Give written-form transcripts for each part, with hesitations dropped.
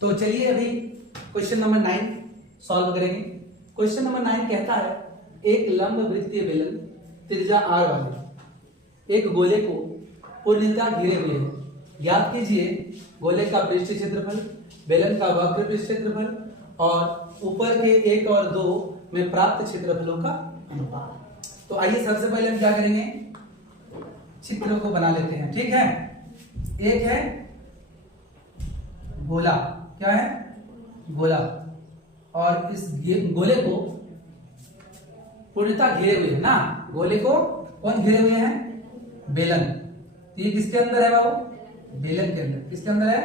तो चलिए अभी क्वेश्चन नंबर 9 सॉल्व करेंगे। क्वेश्चन नंबर 9 कहता है एक लंब वृत्तीय बेलन त्रिज्या r वाले एक गोले को पूर्णतः घेरे हुए है। ज्ञात कीजिए गोले का पृष्ठ क्षेत्रफल, बेलन का वक्र पृष्ठ क्षेत्रफल और ऊपर के 1 और 2 में प्राप्त क्षेत्रफलों का अनुपात। तो आइए सबसे पहले हम क्या करेंगे, चित्रों को बना लेते हैं। ठीक है, एक है गोला, क्या है गोला, और इस गोले को पूर्णतः घेरे हुए है ना। गोले को कौन घेरे हुए हैं, बेलन। तो ये किसके अंदर है बाबू, बेलन के अंदर। किसके अंदर है,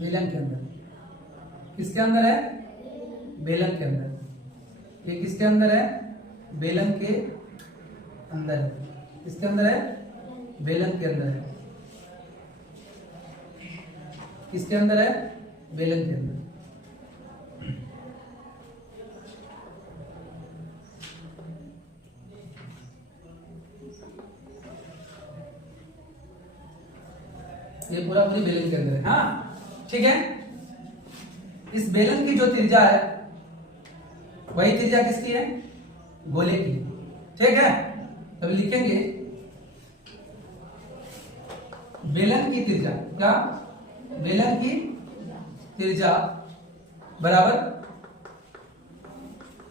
बेलन के अंदर। किसके अंदर है, बेलन के अंदर। ये किसके अंदर है, बेलन के अंदर है। किसके अंदर है, बेलन के अंदर है। किसके अंदर है, बेलन के अंदर। ये पूरा पूरी बेलन के अंदर है। हाँ ठीक है, इस बेलन की जो त्रिज्या है वही त्रिज्या किसकी है, गोले की। ठीक है, तब लिखेंगे बेलन की त्रिज्या, क्या, बेलन की त्रिज्या बराबर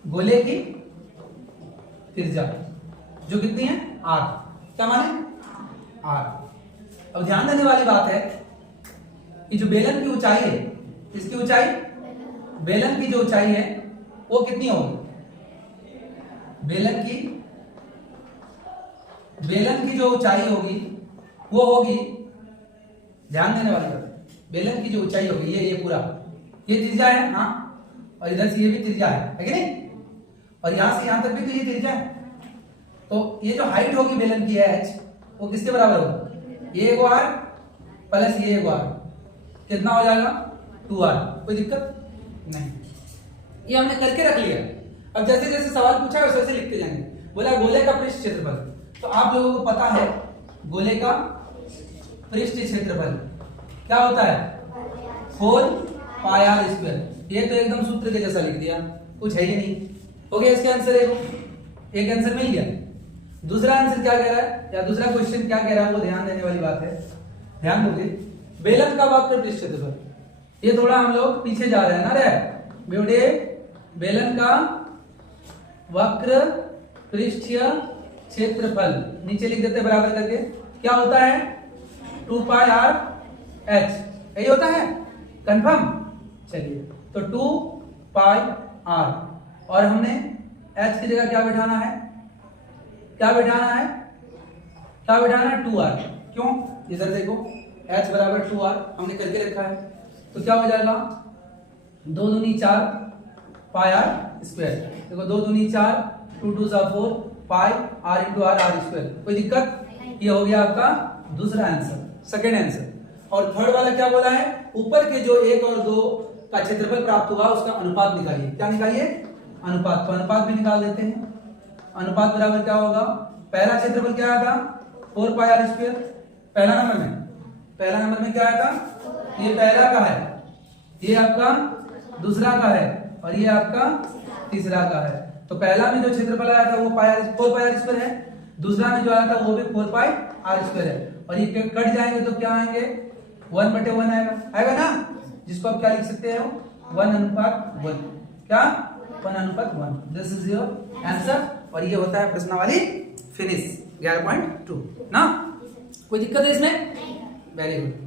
गोले की त्रिज्या जो कितनी है, r। क्या माने, r। अब ध्यान देने वाली बात है कि जो बेलन की ऊंचाई है, इसकी ऊंचाई, बेलन की जो ऊंचाई है वो कितनी होगी, बेलन की जो ऊंचाई होगी वो होगी, ध्यान देने वाली बात है, बेलन की जो ऊंचाई होगी ये पूरा ये त्रिज्या है। हाँ, और इधर से ये भी त्रिज्या है कि नहीं, और यहां से यहां तक भी तो ये त्रिज्या है। तो ये जो हाइट होगी बेलन की h वो किसके बराबर होगा, ये एगो r प्लस ये एगो r, कितना हो जाएगा 2r। कोई दिक्कत नहीं, ये हमने करके रख लिया। अब जैसे जैसे सवाल पूछा है वैसे वैसे लिखते जाएंगे। बोला गोले का पृष्ठ क्षेत्रफल, तो आप लोगों को पता है गोले का पृष्ठ क्षेत्रफल क्या होता है, 4πr²। ये तो एकदम सूत्र के जैसा लिख दिया, कुछ है ही नहीं। हो गया इसके आंसर, एक आंसर मिल गया। दूसरा आंसर क्या कह रहा है, या दूसरा क्वेश्चन क्या कह रहा है वो ध्यान देने वाली बात है। ध्यान दोगे, बेलन का वक्र पृष्ठ क्षेत्रफल, ये थोड़ा हम लोग पीछे जा रहे हैं ना रे बेटे। बेलन का वक्र पृष्ठीय क्षेत्रफल नीचे लिख देते बराबर करके, क्या होता है 2πr(h), यही होता है, कंफर्म। चलिए, तो 2πr और हमने h की जगह क्या बिठाना है, क्या बिठाना है, क्या बिठाना है 2r। क्यों, इधर देखो h बराबर 2r हमने करके रखा है। तो क्या हो जाएगा 2 दूनी 4 πr²। देखो 2 दूनी 4, 2 2 4 पाई r इंटू r r²। कोई दिक्कत, ये हो गया आपका दूसरा आंसर, सेकेंड आंसर। और थर्ड वाला क्या बोला है, ऊपर के जो 1 और 2 का क्षेत्रफल प्राप्त हुआ उसका अनुपात निकालिए। क्या निकालिए, अनुपात। तो अनुपात भी निकाल देते हैं। अनुपात बराबर क्या होगा, पहला क्षेत्रफल क्या आया था 4πr²। पहला नंबर में क्या आया था, ये पहला का है, ये आपका दूसरा का है और ये आपका तीसरा का है। तो पहला में जो क्षेत्रफल आया था वो 4πr² है, दूसरा में जो आया था वो भी 4πr² है। और ये कट जाएंगे तो क्या आएंगे, 1/1 आएगा ना, जिसको आप क्या लिख सकते हो 1:1। क्या, 1:1। This is your answer. और ये होता है प्रश्नावली फिनिश 11.2 ना। कोई दिक्कत है इसमें, वेरी गुड।